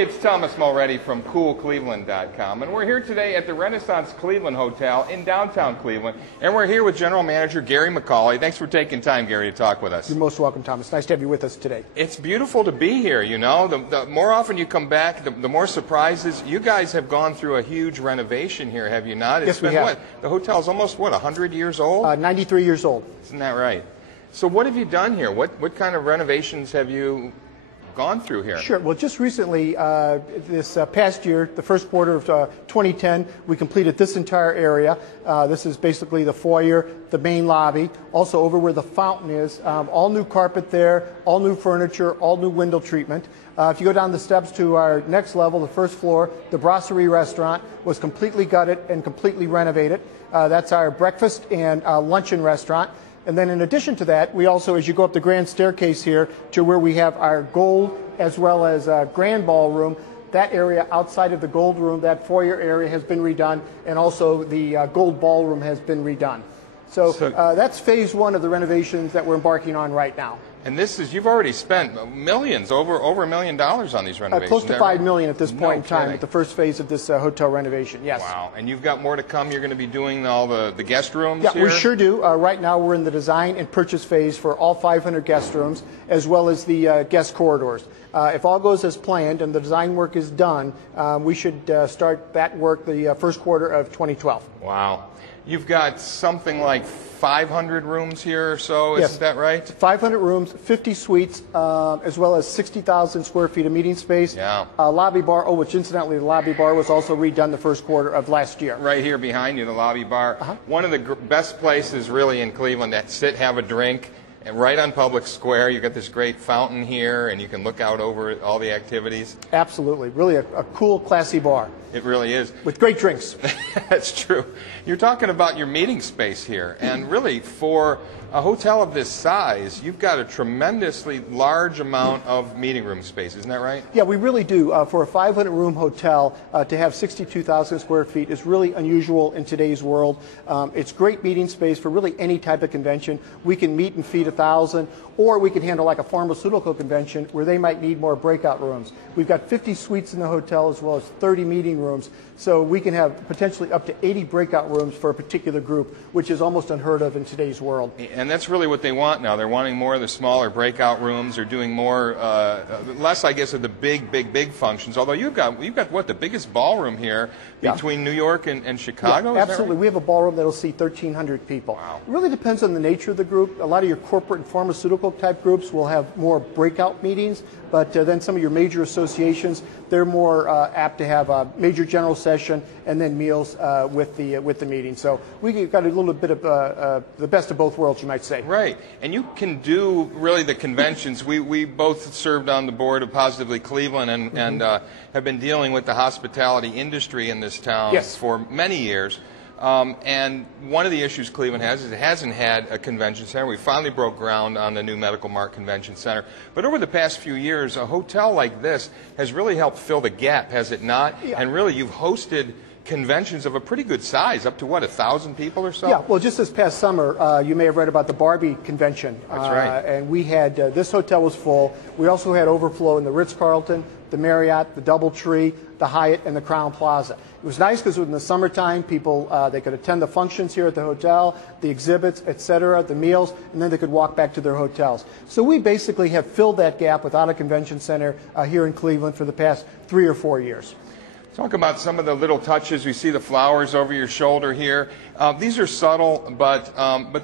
Howdy, it's Thomas Mulready from CoolCleveland.com, and we're here today at the Renaissance Cleveland Hotel in downtown Cleveland, and we're here with General Manager Gary McGauley. Thanks for taking time, Gary, to talk with us. You're most welcome, Thomas. Nice to have you with us today. It's beautiful to be here, you know. The more often you come back, the more surprises. You guys have gone through a huge renovation here, have you not? Yes, we have. What? The hotel's almost, 100 years old? 93 years old. Isn't that right? So what have you done here? What kind of renovations have you gone through here? Sure. Well, just recently, this past year, the first quarter of 2010, we completed this entire area. This is basically the foyer, the main lobby, also over where the fountain is. All new carpet there, all new furniture, all new window treatment. If you go down the steps to our next level, the first floor, the brasserie restaurant was completely gutted and completely renovated. That's our breakfast and luncheon restaurant. And then in addition to that, we also, as you go up the grand staircase here to where we have our gold as well as grand ballroom, that area outside of the gold room, that foyer area has been redone, and also the gold ballroom has been redone. So that's phase one of the renovations that we're embarking on right now. And this is, you've already spent millions, over $1 million on these renovations. Close to $5 million at this point in time with the first phase of this hotel renovation, yes. Wow, and you've got more to come. You're going to be doing all the guest rooms here? Yeah, we sure do. Right now we're in the design and purchase phase for all 500 guest rooms, as well as the guest corridors. If all goes as planned and the design work is done, we should start that work the first quarter of 2012. Wow. You've got something like 500 rooms here or so, yes. Is that right? 500 rooms, 50 suites, as well as 60,000 square feet of meeting space. Yeah. Lobby bar, which incidentally the lobby bar was also redone the first quarter of last year. Right here behind you, the lobby bar. One of the best places really in Cleveland to sit, have a drink. And right on Public Square, you've got this great fountain here, and you can look out over all the activities. Absolutely. Really a cool, classy bar. It really is. With great drinks. That's true. You're talking about your meeting space here, and really for a hotel of this size, you've got a tremendously large amount of meeting room space. Isn't that right? Yeah, we really do. For a 500-room hotel, to have 62,000 square feet is really unusual in today's world. It's great meeting space for really any type of convention. We can meet and feed 1,000, or we can handle like a pharmaceutical convention where they might need more breakout rooms. We've got 50 suites in the hotel as well as 30 meeting rooms, so we can have potentially up to 80 breakout rooms for a particular group, which is almost unheard of in today's world. And that's really what they want now. They're wanting more of the smaller breakout rooms. They're doing more, less, I guess, of the big functions. Although you've got what, the biggest ballroom here between New York and Chicago? Yeah, absolutely. We have a ballroom that'll seat 1,300 people. Wow. It really depends on the nature of the group. A lot of your corporate and pharmaceutical type groups will have more breakout meetings, but then some of your major associations, they're more apt to have a major general session and then meals with the meeting. So we've got a little bit of the best of both worlds, you might say. Right. And you can do really the conventions. We both served on the board of Positively Cleveland and have been dealing with the hospitality industry in this town for many years. And one of the issues Cleveland has is it hasn't had a convention center. We finally broke ground on the new medical Mart Convention Center. But over the past few years, a hotel like this has really helped fill the gap, has it not? Yeah. And really, you've hosted conventions of a pretty good size, up to what, 1,000 people or so? Yeah, well, just this past summer, you may have read about the Barbie convention. That's right. And we had, this hotel was full. We also had overflow in the Ritz-Carlton, the Marriott, the DoubleTree, the Hyatt, and the Crowne Plaza. It was nice because in the summertime, people, they could attend the functions here at the hotel, the exhibits, etc., the meals, and then they could walk back to their hotels. So we basically have filled that gap without a convention center here in Cleveland for the past 3 or 4 years. Talk about some of the little touches. We see the flowers over your shoulder here. These are subtle, but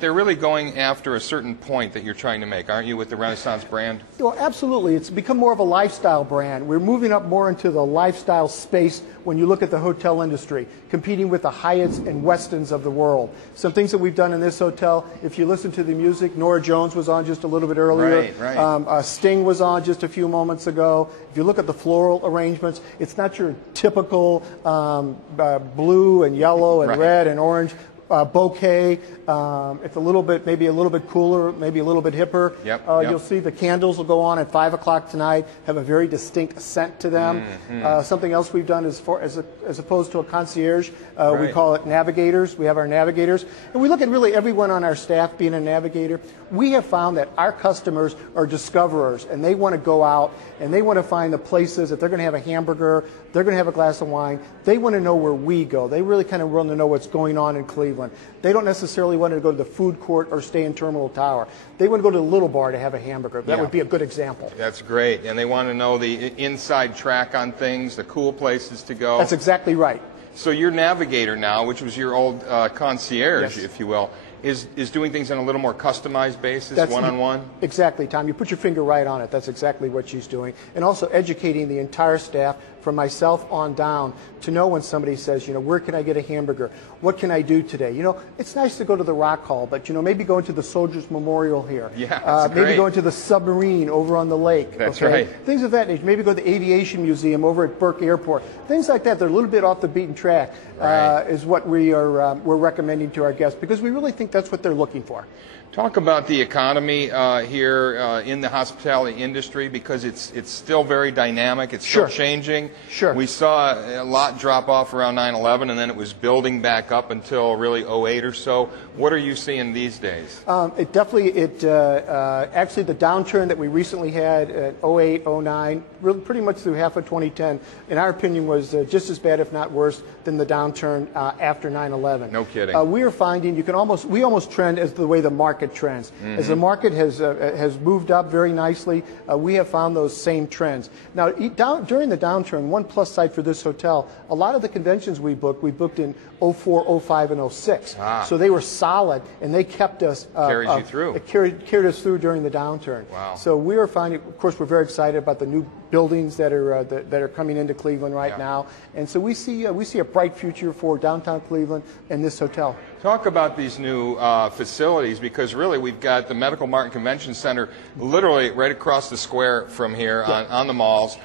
they're really going after a certain point that you're trying to make, aren't you, with the Renaissance brand? Well, absolutely. It's become more of a lifestyle brand. We're moving up more into the lifestyle space when you look at the hotel industry, competing with the Hyatts and Westins of the world. Some things that we've done in this hotel, if you listen to the music, Norah Jones was on just a little bit earlier. Right. Sting was on just a few moments ago. If you look at the floral arrangements, it's not your typical blue and yellow and red and orange. bouquet. It's a little bit, maybe a little bit cooler, maybe a little bit hipper. Yep. You'll see the candles will go on at 5 o'clock tonight, have a very distinct scent to them. Something else we've done is as opposed to a concierge, we call it navigators. We have our navigators. And we look at really everyone on our staff being a navigator. We have found that our customers are discoverers, and they want to go out and they want to find the places that they're going to have a hamburger, they're going to have a glass of wine. They want to know where we go. They really kind of want to know what's going on in Cleveland. They don't necessarily want to go to the food court or stay in Terminal Tower. They want to go to the Little Bar to have a hamburger. That would be a good example. That's great. And they want to know the inside track on things, the cool places to go. That's exactly right. So your Navigator now, which was your old concierge, if you will, is doing things on a little more customized basis, one-on-one? Exactly, Tom. You put your finger right on it. That's exactly what she's doing. And also educating the entire staff, from myself on down, to know when somebody says, where can I get a hamburger? What can I do today? It's nice to go to the Rock Hall, but, maybe go into the Soldiers Memorial here. Yeah, that's maybe great. go into the submarine over on the lake. That's okay? right. Things of that nature. Maybe go to the Aviation Museum over at Burke Airport. Things like that. They're a little bit off the beaten track, is what we're recommending to our guests, because we really think that's what they're looking for. Talk about the economy here in the hospitality industry, because it's still very dynamic. It's still changing. Sure. We saw a lot drop off around 9/11, and then it was building back up until really 08 or so. What are you seeing these days? Actually, the downturn that we recently had at 08, 09, really pretty much through half of 2010, in our opinion, was just as bad, if not worse, than the downturn after 9/11. No kidding. We are finding we almost trend as the way the market trends. As the market has moved up very nicely, we have found those same trends. Now, during the downturn, one plus side for this hotel, a lot of the conventions we booked in 04, 05, and 06. So they were solid, and they kept us. Carried you through. It carried us through during the downturn. Wow. So we are finding, of course, we're very excited about the new buildings that are coming into Cleveland right now, and so we see a bright future for downtown Cleveland and this hotel. Talk about these new facilities, because really we've got the Mart Convention Center literally right across the square from here on the malls.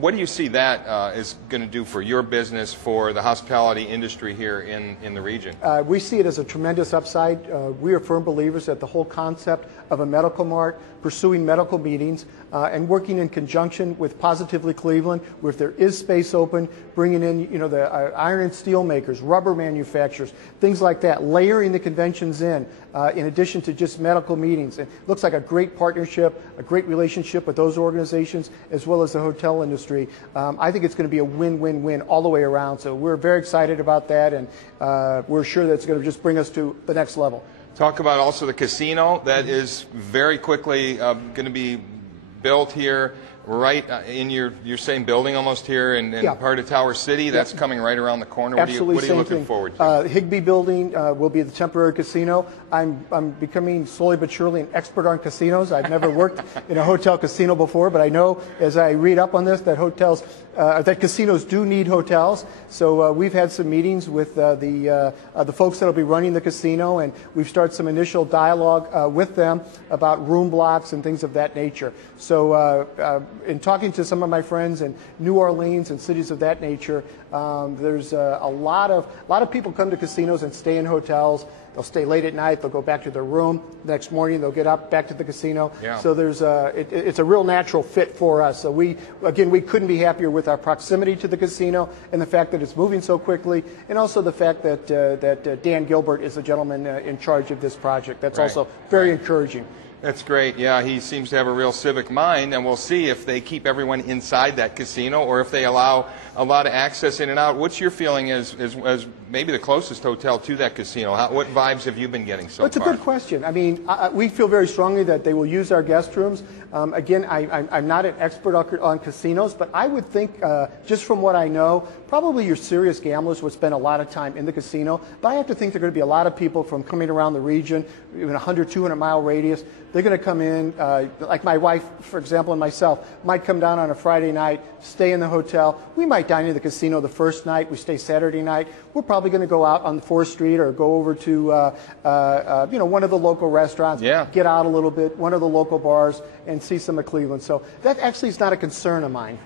What do you see that is going to do for your business, for the hospitality industry here in the region? We see it as a tremendous upside. We are firm believers that the whole concept of a medical mart, pursuing medical meetings, and working in conjunction with Positively Cleveland, where if there is space open, bringing in the iron and steel makers, rubber manufacturers, things like that, layering the conventions in addition to just medical meetings. It looks like a great partnership, a great relationship with those organizations, as well as the hotel industry. I think it's going to be a win-win-win all the way around. So we're very excited about that, and we're sure that it's going to just bring us to the next level. Talk about also the casino that is very quickly going to be built here, right in your same building almost here in part of Tower City. That's coming right around the corner. Absolutely. What are you looking forward to? Higbee Building will be the temporary casino. I'm becoming slowly but surely an expert on casinos. I've never worked in a hotel casino before, but I know as I read up on this that casinos do need hotels. So we've had some meetings with the folks that will be running the casino, and we've started some initial dialogue with them about room blocks and things of that nature. So in talking to some of my friends in New Orleans and cities of that nature, there's a lot of people come to casinos and stay in hotels. They'll stay late at night. They'll go back to their room. The next morning, they'll get up back to the casino. Yeah. So it's a real natural fit for us. So we couldn't be happier with our proximity to the casino and the fact that it's moving so quickly, and also the fact that Dan Gilbert is the gentleman in charge of this project. That's also very encouraging. That's great. Yeah, he seems to have a real civic mind, and we'll see if they keep everyone inside that casino or if they allow a lot of access in and out. What's your feeling as maybe the closest hotel to that casino? What vibes have you been getting so far? It's a good question. I mean, we feel very strongly that they will use our guest rooms. Again, I'm not an expert on casinos, but I would think, just from what I know, probably your serious gamblers would spend a lot of time in the casino. But I have to think there are going to be a lot of people from coming around the region, in a 100, 200-mile radius. They're going to come in, like my wife, for example, and myself, might come down on a Friday night, stay in the hotel. We might dine in the casino the first night. We stay Saturday night. We're probably going to go out on 4th Street or go over to one of the local restaurants, get out a little bit, one of the local bars, and see some of Cleveland. So that actually is not a concern of mine.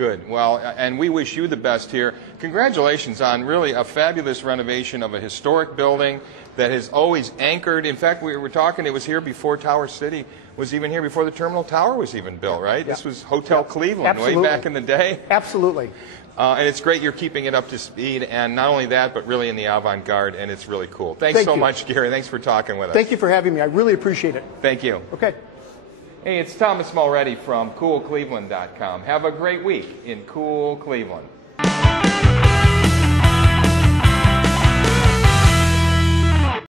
Good. Well, and we wish you the best here. Congratulations on really a fabulous renovation of a historic building that has always anchored. In fact, we were talking, it was here before Tower City was even here, before the Terminal Tower was even built, right? Yeah. This was Hotel Cleveland Absolutely. Way back in the day. Absolutely. And it's great you're keeping it up to speed, and not only that, but really in the avant-garde, and it's really cool. Thanks so much, Gary. Thanks for talking with us. Thank you for having me. I really appreciate it. Thank you. Okay. Hey, it's Thomas Mulready from CoolCleveland.com. Have a great week in Cool Cleveland.